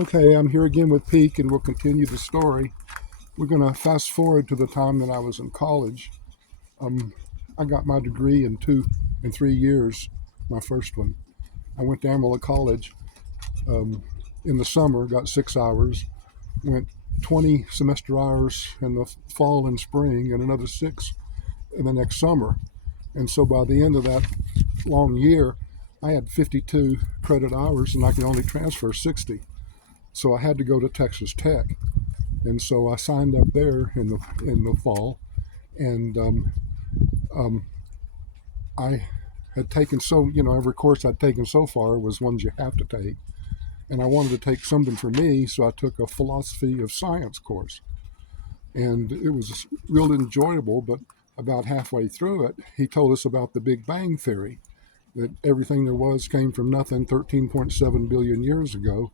Okay, I'm here again with Peak, and we'll continue the story. We're going to fast forward to the time that I was in college. Um, I got my degree in 3 years, my first one. I went to Amarillo College um, in the summer, got 6 hours, went 20 semester hours in the fall and spring, and another six in the next summer. And so by the end of that long year, I had 52 credit hours, and I could only transfer 60. So I had to go to Texas Tech. And so I signed up there in the fall, and um, I had taken every course I'd taken so far was ones you have to take, and I wanted to take something for me, so I took a philosophy of science course, and it was real enjoyable. But about halfway through it, he told us about the Big Bang theory, that everything there was came from nothing 13.7 billion years ago.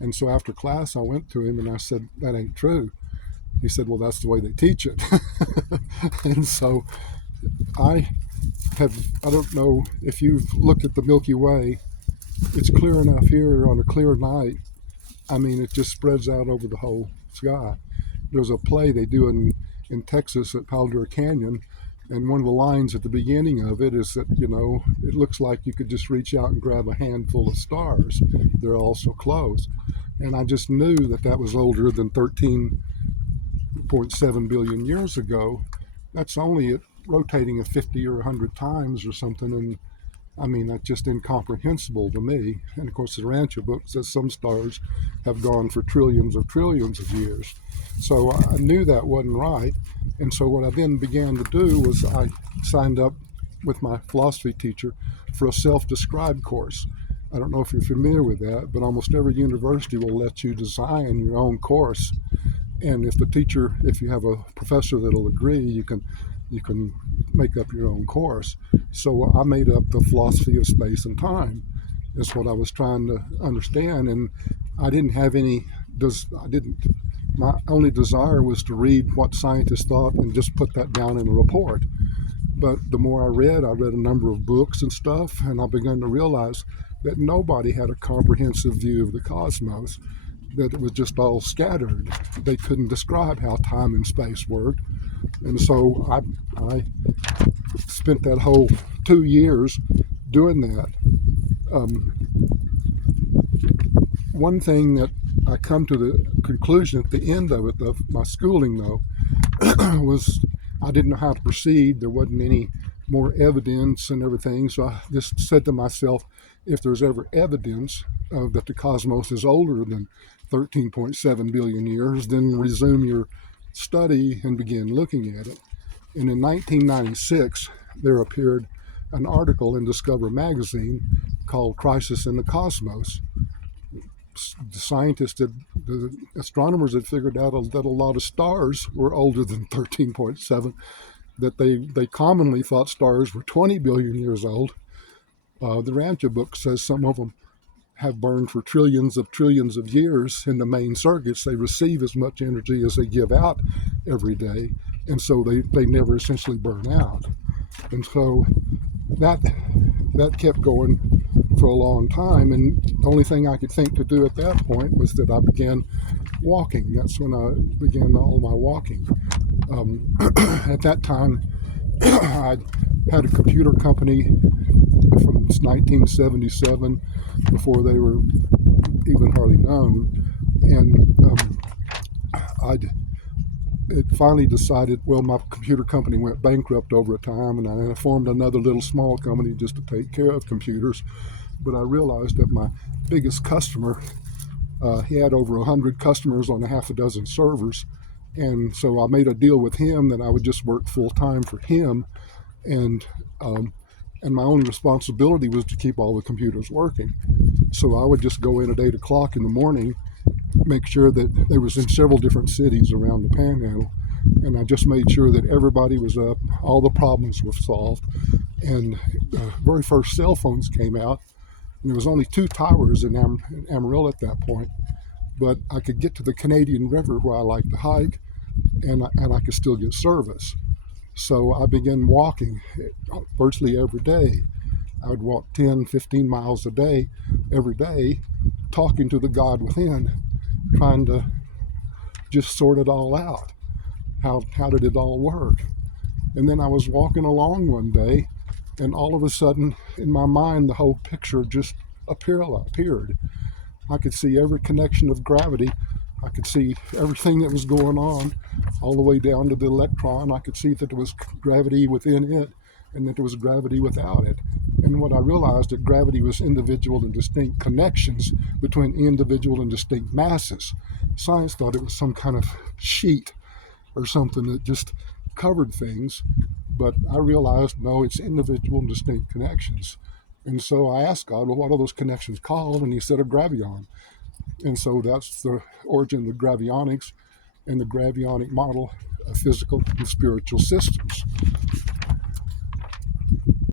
And so after class, I went to him and I said, "That ain't true." He said, "Well, that's the way they teach it." And so I I don't know if you've looked at the Milky Way, it's clear enough here on a clear night. I mean, it just spreads out over the whole sky. There's a play they do in Texas at Palo Duro Canyon, and one of the lines at the beginning of it is that, it looks like you could just reach out and grab a handful of stars. They're all so close. And I just knew that that was older than 13.7 billion years ago. That's only at rotating at 50 or 100 times or something. And I mean, that's just incomprehensible to me. And of course, the Rancher book says some stars have gone for trillions of years. So I knew that wasn't right. And so what I then began to do was I signed up with my philosophy teacher for a self-described course. I don't know if you're familiar with that, but almost every university will let you design your own course. And if you have a professor that'll agree, you can make up your own course. So I made up the philosophy of space and time. Is what I was trying to understand, and I didn't have any. I didn't. My only desire was to read what scientists thought and just put that down in a report. But the more I read a number of books and stuff, and I began to realize that nobody had a comprehensive view of the cosmos, that it was just all scattered. They couldn't describe how time and space worked. And so I spent that whole 2 years doing that. Um, One thing that I come to the conclusion at the end of it, of my schooling though, was I didn't know how to proceed. There wasn't any more evidence and everything. So I just said to myself, if there's ever evidence that the cosmos is older than 13.7 billion years, then resume your study and begin looking at it. And in 1996, there appeared an article in Discover magazine called Crisis in the Cosmos. The astronomers had figured out that a lot of stars were older than 13.7, that they commonly thought stars were 20 billion years old. The Rancha book says some of them have burned for trillions of years in the main circuits. They receive as much energy as they give out every day, and so they never essentially burn out. And so that that kept going for a long time, and the only thing I could think to do at that point was that I began walking. That's when I began all my walking. At that time, I had a computer company from 1977, before they were even hardly known, and I'd it finally decided, well, my computer company went bankrupt over a time, and I formed another little small company just to take care of computers. But I realized that my biggest customer, he had over 100 customers on a half a dozen servers. And so I made a deal with him that I would just work full time for him. And, um, and my only responsibility was to keep all the computers working. So I would just go in at 8 o'clock in the morning, make sure that they was in several different cities around the panhandle, and I just made sure that everybody was up, all the problems were solved. And the very first cell phones came out, and there was only two towers in Amarillo at that point, but I could get to the Canadian River where I like to hike, and I could still get service. So I began walking virtually every day. I would walk 10, 15 miles a day every day, talking to the God within, trying to just sort it all out. How did it all work? And then I was walking along one day, and all of a sudden, in my mind, the whole picture just appeared. I could see every connection of gravity. I could see everything that was going on, all the way down to the electron. I could see that there was gravity within it and that there was gravity without it. And what I realized, that gravity was individual and distinct connections between individual and distinct masses. Science thought it was some kind of sheet or something that just covered things, but I realized, no, it's individual and distinct connections. And so I asked God, well, what are those connections called? And he said a gravion. And so that's the origin of the gravionics and the gravionic model of physical and spiritual systems.